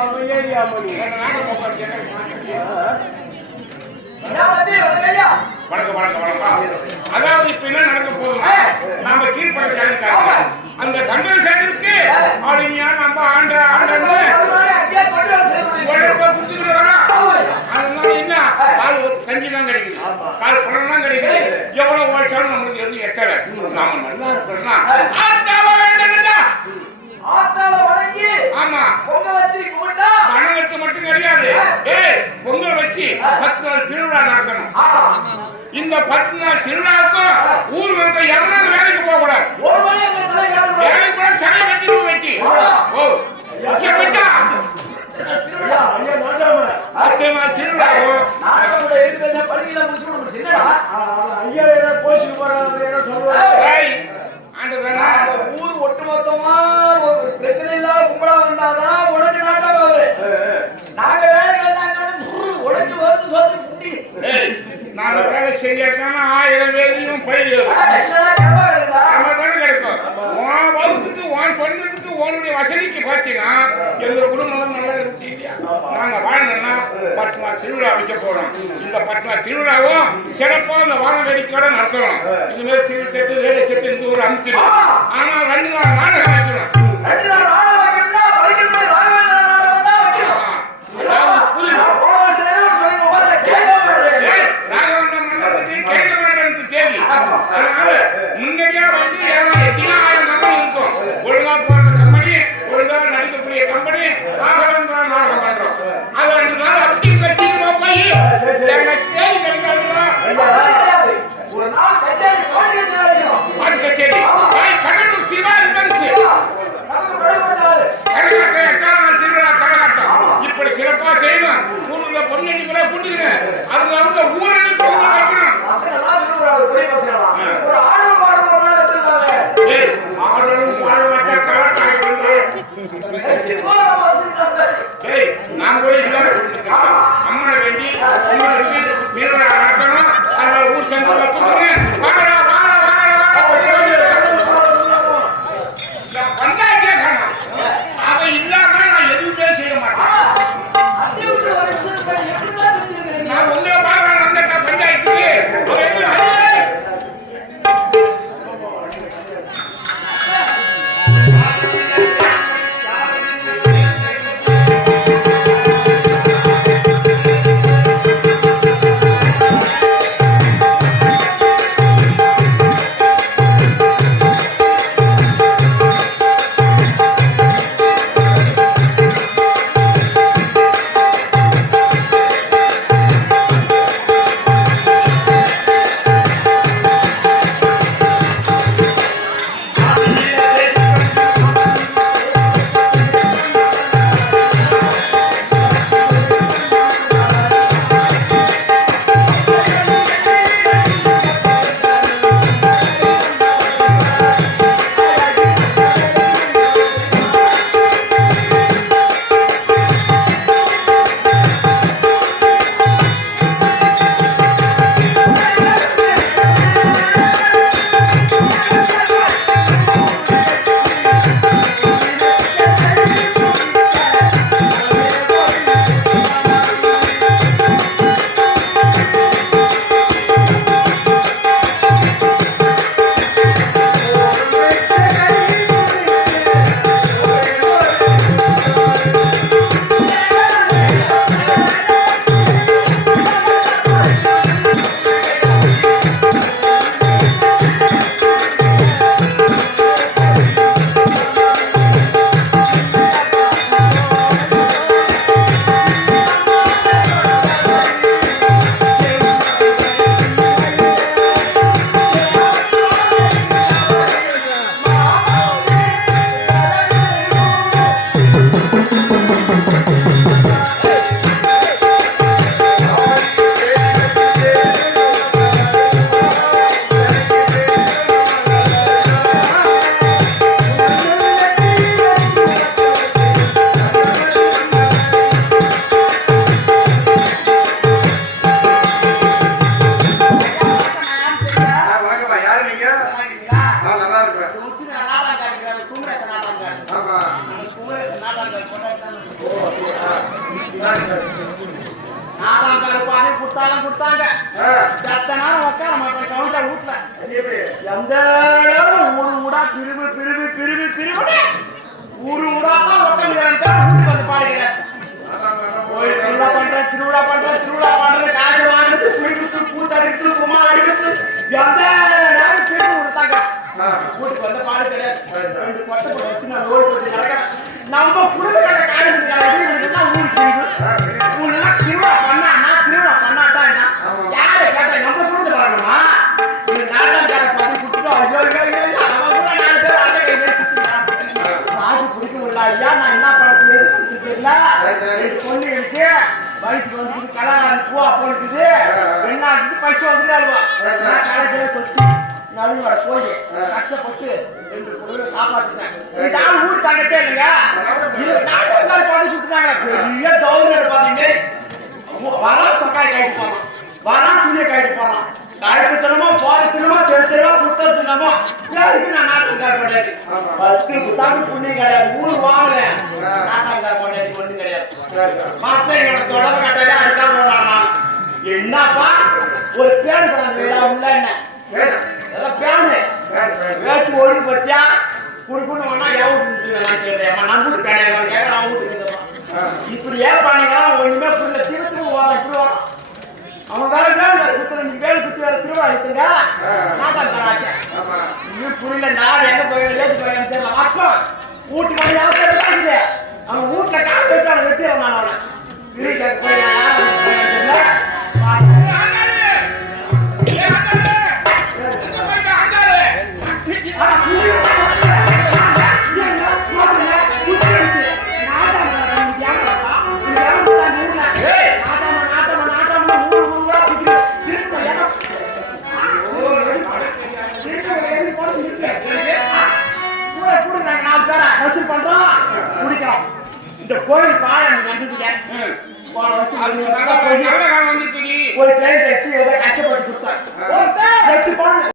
Area மணி வணக்கம் வணக்கம் வணக்கம். அதாவது இப்ப என்ன நடக்க போகுது, நாம கீழ்படுத்த அந்த சங்கர சேகருக்கு அப்படின்னா நம்ம ஆண்ட ஆண்டன்னு அதனால என்ன கால் கஞ்சி தான் கிடைக்குது, கால் பணம் தான் கிடைக்குது. எவ்வளவு உழைச்சாலும் நம்மளுக்கு எதுவும் எட்டல. நாம நல்லா இருக்கணும்னா ஆமா பொங்கல் வச்சு கும்பிட்டா வணங்கத்து மட்டும் கிடையாது. பொங்கல் வச்சு 10 நாள் திருவிழா நடத்தணும். இந்த 10 நாள் திருவிழாவுக்கும் ஊர்ல இருக்க எவனாலும் வேலைக்கு போக கூடாது. வேலைக்கு போனா தலை வெட்டி வெட்டி திருவிழாவும் ஊர் ஒட்டுமொத்தமா பிரச்சனை இல்லாத கும்பலா வந்தாதான் உனக்கு நாட்டா நாங்க வேலைக்கு வந்தாங்க உடனே வந்து சொல்லி புண்டி நாங்க வேலை செஞ்சாங்கன்னா 1000 வேலையும் பயிர் கிடைக்கும். உன் வகுப்புக்கு உன் சொந்தத்துக்கு உன்னுடைய வசதிக்கு பார்த்தீங்கன்னா எங்க குடும்பம் நல்லா இருக்கு இல்லையா? நாங்க வாழணும்னா 10 நாள் திருவிழா வைக்க போறோம். இந்த 10 நாள் திருவிழாவும் சிறப்பா இந்த வாரம் வேடிக்கையோட நடத்தணும். இதுமாதிரி சிறு செட்டு வேலை செட்டு இந்த ஊர் அமைச்சிடும். ஆனா 2 நாள் நாடகம் வைக்கணும். அதனால முன்னாடியா வந்து 10,000 கம்பெனி இருக்கும். ஒழுங்கா போற கம்பெனி, ஒழுங்கா நடிக்கக்கூடிய கம்பெனி, நாடகம் பண்றோம். அது 2 நாள் அப்படி வச்சுமா போய் தேடி கிடைக்காதுங்களா? ஒரு நாள் கச்சேரி பாட்டு கச்சேரி கடலூர் சிவா ரிவன்ஸ் கரகாட்டம் 8ஆம் நாள் திருவிழா கரகாட்டம் இப்படி சிறப்பா செய்யணும். ஊர்ல பொண்ணடிகளை கூட்டிக்கிறேன். அவங்க ஊரணி பொங்கல் வைக்கணும். அம்மனை வேண்டி நடத்தணும். அதனால ஊர் சங்கத்துல பஞ்சாயத்தே காணும். அவன் இல்லாம நான் எதுவுமே செய்ய மாட்டேன். நான் உங்களை பார்க்க நாட்டாம் கருப்பு அதை கொடுத்தாங்க சத்த நேரம் உட்கார மாட்டேன் கவுண்டா வீட்டுல எந்த இடம் ஊடா பிரிவு ஊரு ஊடாதான் உட்காந்துக்கிறான் வீட்டுக்கு வந்து பாடுகிறார் திருவிழா பண்றது காசு வாங்கிட்டு குளிக்கிறது கூத்தாடிட்டு சும்மா அடிக்கிறது எந்த நேரம் பிரிவு கொடுத்தாங்க வீட்டுக்கு வந்து பாடு கிடையாது 2 கொட்டை போட்டு வச்சு நான் ரோல் போட்டு நடக்கிறேன் நம்ம குடும்ப காடு ஊருக்கு திருவிழா பண்ணாட்டா என்ன யாரை கேட்டா நம்ம குடும்பத்தை பாருங்கம்மா நாட்டாம்கார பதி கொடுத்துட்டு அவன் கூட 4 பேர் ஆட்டை கை பேர் பாட்டு பிடிக்க முடியல ஐயா நான் என்ன படத்துல எது தெரியல 2 பொண்ணு இருக்கு வயசுக்கு வந்து கலாகாரம் பூவா போட்டுக்குது பெண்ணாட்டு பைசு வந்துட்டு அழுவா நான் காலேஜில் கொத்தி நடுவோட போய் கஷ்டப்பட்டு 2 பொருளை காப்பாற்றிட்டேன் இந்த ஆள் ஊர் தங்கத்தே இல்லைங்க நாட்டாம்கார பதி கொடுத்துட்டாங்க பெரிய டவுனர் பார்த்தீங்க வரான் சொக்காய் காய்ட்டு போறான் வரான் துணியை காய்ட்டு போறான் காய்ப்புத்தனமோ போறத்தினமோ தெருவா குத்தத்தினமோ யாருக்கு நான் நாட்டாம்கார பண்ணாடி 10 புசாக்கு புண்ணி கிடையாது ஊர் வாங்கல நாட்டாம்கார பண்ணாடி ஒண்ணு கிடையாது மாத்திரை தொடர்பு கட்டாலே அடுக்காம போறான் என்னப்பா ஒரு பேன் படம் உள்ள என்ன ஏதோ பேனு வேட்டு ஓடி பத்தியா குடுக்குன்னு ஒன்னா எவ்வளோ நம்பிட்டு கிடையாது கேட்கறான் இப்படி ஏன் பண்ணிக்கிறான் ஒண்ணுமே புரியல தீவத்துக்கு வரான் இப்படி வரான் அவன் வேற வேலை குத்துற நீ வேலை குத்தி வேற திருவிழா இருக்குங்க நாட்டாம்காராச்ச இன்னும் புரியல நாடு எங்க போய் ஏத்து போய் தெரியல அப்போ வீட்டு மணி இருக்குது அவன் வீட்டுல காசு வச்சு அவனை வெட்டிடுறான் நான் அவனை வீட்டுக்கு போய் தெரியல இந்த கோயில் பாடம் வந்ததுல போய்